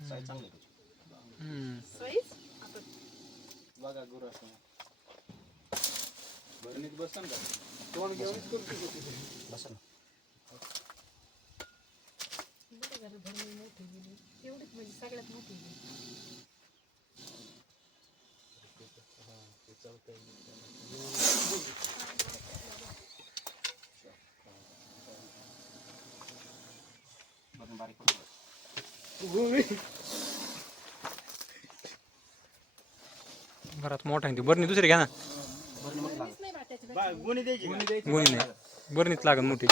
Size चांगली आहे त्याची. साईज बघा गुरु असं. भरणीत बसन का? तोंड घेऊनच करू शकतो बस ना बरं झालं भरणी मोठी गेली एवढीच म्हणजे सगळ्यात मोठी गेली बरं बारीक करून घरात मोठा आहे. ती बरणी दुसरी घ्या ना. बरं नाही गुणी द्यायची का? गोणी नाही. बरणीच लागत मोठी.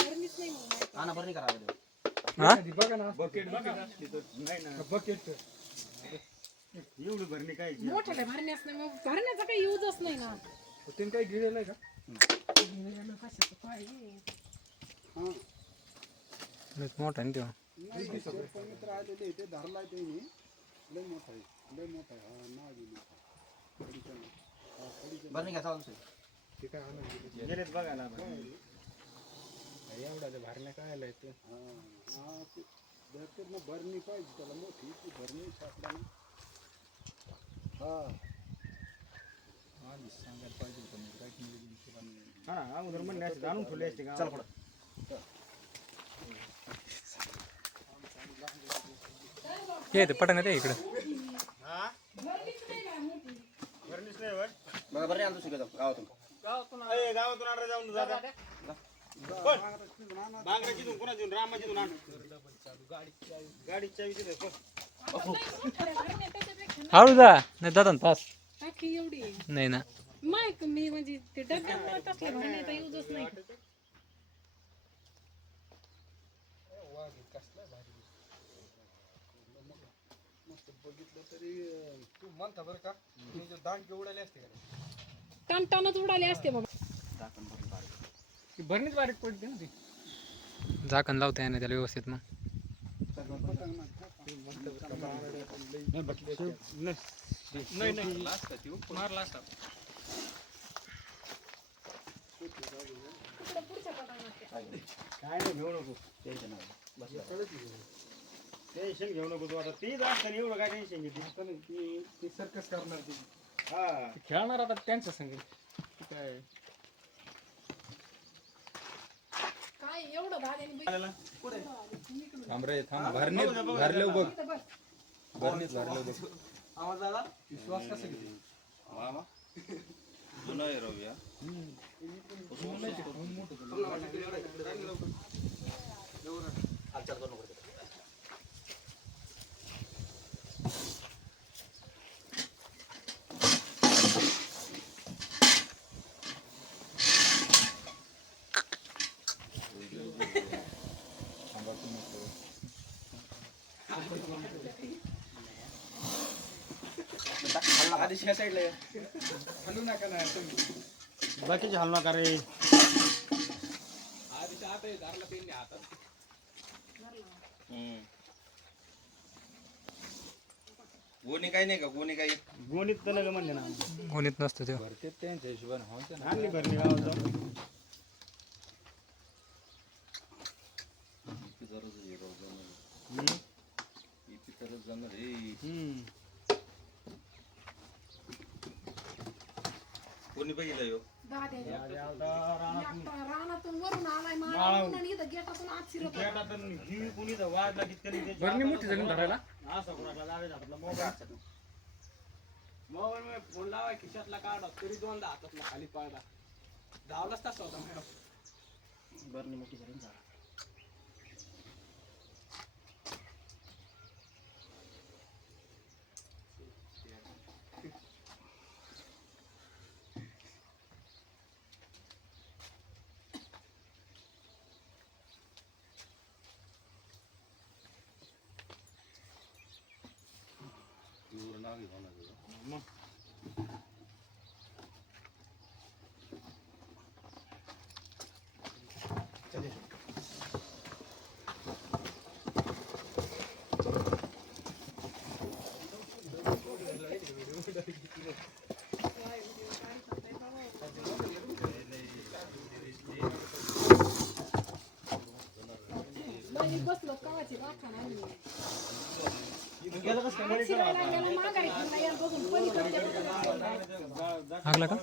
हा? बघा ना बकेट नाही ना बकेट एवढी भरणी काय भरण्याच नाही मग भरण्याचा काही यूजच नाही ना त्यांनी काही आहे का कशाचं मोठा आहे ना तेव्हा. नाही ते पवित्र आलेले ते धरलाय त्यांनी लय मोठा आहे लय मोठा आहे हा नाव बी मोठा खडीच्या हा खडीच्या बरं घ्या चालू ते काय आणून गेलेच बघायला एवढा भरण्या काय आलाय ते हा हा ते ना भरणी पाहिजे त्याला मोठी ती भरणी सापडा ना हा सांगायला पाहिजे होतं मी काही नाही हाँ अगोदर म्हणण्याचं जाणून ठेवले असते का चल पुढं तिथे कोण? मोठ्याला भरण्या त्याच्यापेक्षा हळू जा नाही दादा तास टाकी एवढी. आहे. नाही ना. माहीत मी म्हणजे ते डब्यामुळे तसल्या भरण्याचा यूजच नाही. टनटनच उडाले असते बाबा दाखवून बरं बारीक भरणीच बारीक पडते ना ती. झाकण लावता येणार त्याला व्यवस्थित मग. नाही नाही मारला असता. काय नाही घेऊ नको टेन्शन बस टेन्शन घेऊ नको तू आता तीच असताना एवढं काय टेन्शन घेते ती सर्कस करणार ती. हा. खेळणार आता त्यांच्या संग काय? काय एवढं भाड्याने थांब थांब. भरणीत भरले बघ भरणीत भरले बघ. आवाज़ आला? विश्वास कसा बाकीचे हलवा का रे गोणी काही नाही का? गोणी काही? गोणीत तर नका म्हणले ना. गोणीत नसतं तेव्हा भरते त्यांच्या हिशोबाने होते ना आणली भरणी गावात हे हम्म. कोणी बघितलं यो रानातून वरून आलाय. माळावून आणि इथं गेटातून आत शिरत होता. मोठी झाली ना धरायला? मोबाईल मोबाईल मध्ये फोन लावाय खिशातला काढा तरी दोनदा हातातला खाली पाडला धावलाच तसा होता मॅडम बरणी मोठी झाली ना झाड. ಆಗಿದ Noi ne băs locați, vaca n-am nimic. हागला का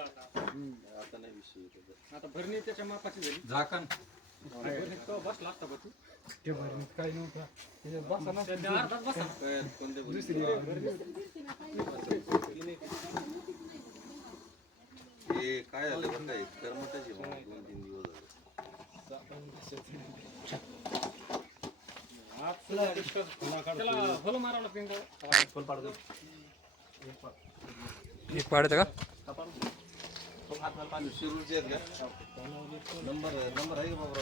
आता. नाही विषय आता भरणी त्याच्या मापाची झाली झाकण बसला काय कोणत्या हे काय झालं बरं काय कर्मचारी दोन तीन एक पाडत का? हात नंबर नंबर आहे का बाबा?